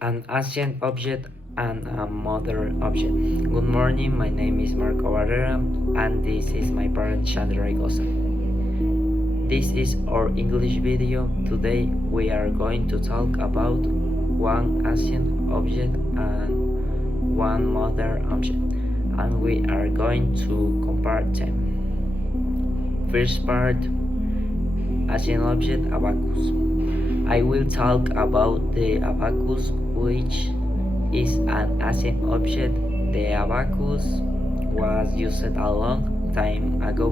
An ancient object and a modern object. Good morning, my name is Marco Barrera and this is my parent Chandra Igosa. This is our English video. Today we are going to talk about one ancient object and one modern object, and we are going to compare them. First part, ancient object abacus. I will talk about the abacus, which is an ancient object. The abacus was used a long time ago,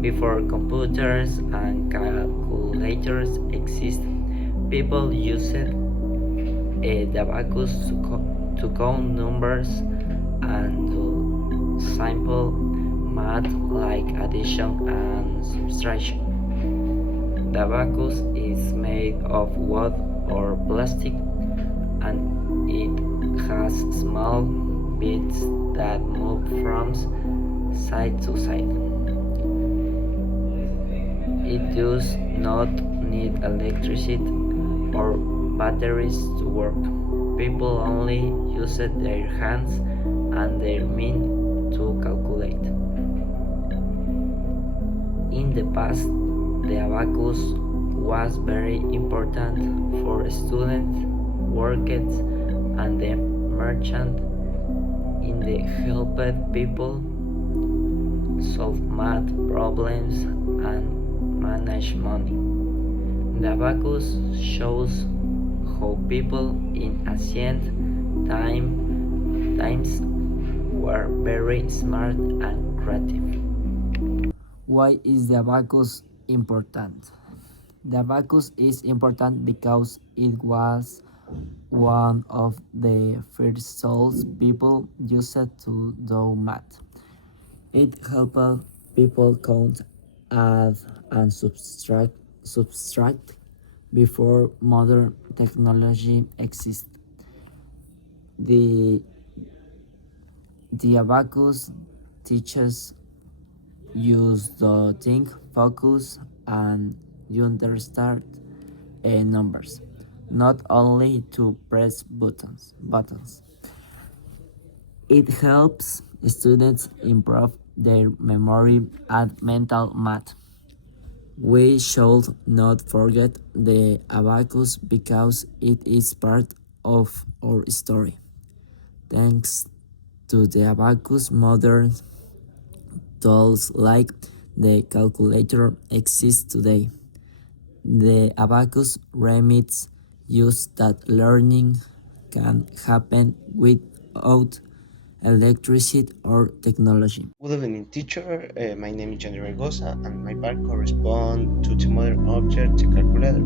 before computers and calculators existed. People used the abacus to count numbers and do simple math like addition and subtraction. The abacus is made of wood or plastic, and it has small bits that move from side to side. It does not need electricity or batteries to work. People only use their hands and their mind to calculate. In the past, the abacus was very important for students, workers, and the merchant. In the helped people solve math problems and manage money. The abacus shows how people in ancient times were very smart and creative. Why is the abacus important? The abacus is important because it was one of the first tools people used to do math. It helped people count, add, and subtract before modern technology existed. The, the abacus teaches use the think, focus, and you understand numbers, not only to press buttons. It helps students improve their memory and mental math. We should not forget the abacus because it is part of our story. Thanks to the abacus, modern tools like the calculator exist today. The abacus reminds us that learning can happen without electricity or technology. Good evening, teacher. My name is Chandra Gosa, and my part corresponds to the modern object, the calculator.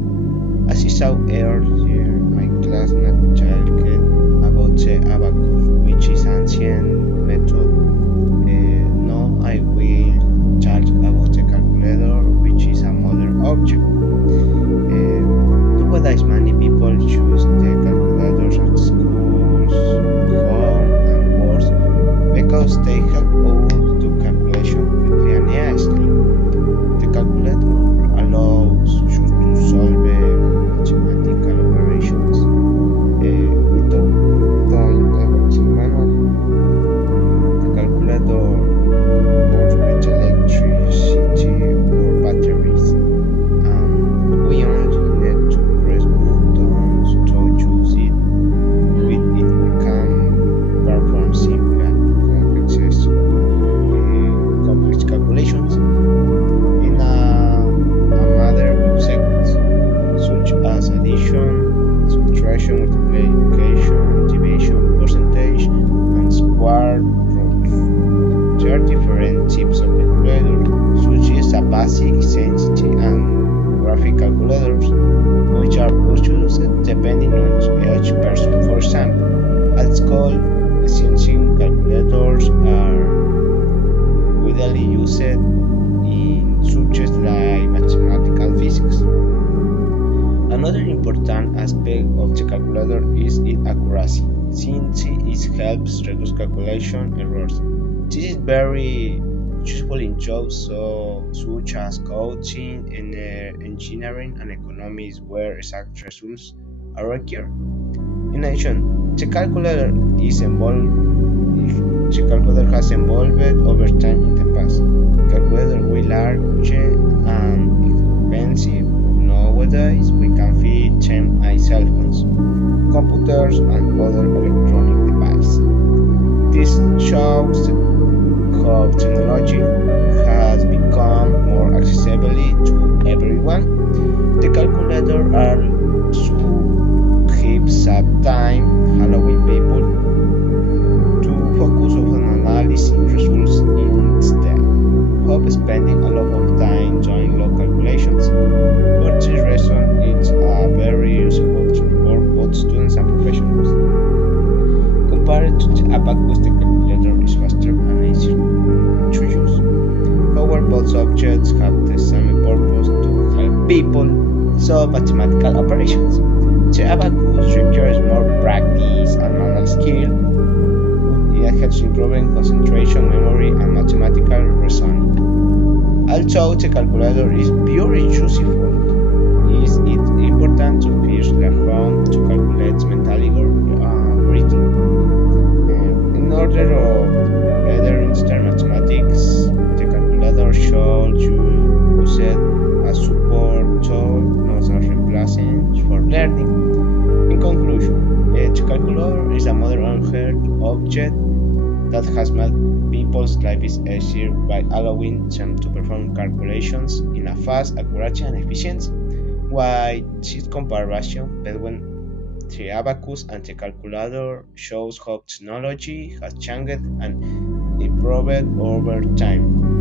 As you saw earlier, my classmate talked about the abacus, which is ancient method. Now I will talk about the calculator, which is a modern object. Nowadays, many people choose the calculators at schools, home, and work because they help all do calculation quickly and easily. The calculator allows you to solve mathematical operations without doing everything manually. The calculator works with electricity or batteries. We only need to press buttons to use it. With it, we can perform simple and complex calculations in a matter of seconds, such as addition, subtraction, multiplication, division, percentage, and square roots. There are different types of calculators, such as a basic, sensitive, and graphic calculators, which are purchased depending on each person. For example, at school, essential calculators are widely used in subjects like mathematical physics. Another important aspect of the calculator is its accuracy, since it helps reduce calculation errors. This is very useful in jobs such as coding, engineering, and economics, where exact results are required. In addition, the calculator is involved. The calculator has evolved over time in the past. Calculator way larger and expensive. Nowadays, we can fit them in cell phones, computers, and other electronic devices. This shows how technology has become more accessible to everyone. The calculator also keeps up time, allowing people to focus on analyzing results instead of spending a lot of time doing log calculations. For this reason, it's very useful for both students and professionals. Compared to the abacus, the calculator is faster and easier to use. However, both subjects have the same purpose to help people solve mathematical operations. The abacus requires more practice and manual skill. It helps improving concentration, memory, and mathematical reasoning. Although the calculator is very useful, is it important to first learn how to calculate mentally or reading. In order to better understand mathematics, the calculator should use it as support tool, not as replacement for learning. In conclusion, the calculator is a modern object that has made people's lives easier by allowing them to perform calculations in a fast, accurate, and efficient way. This comparison between the abacus and the calculator shows how technology has changed and improved over time.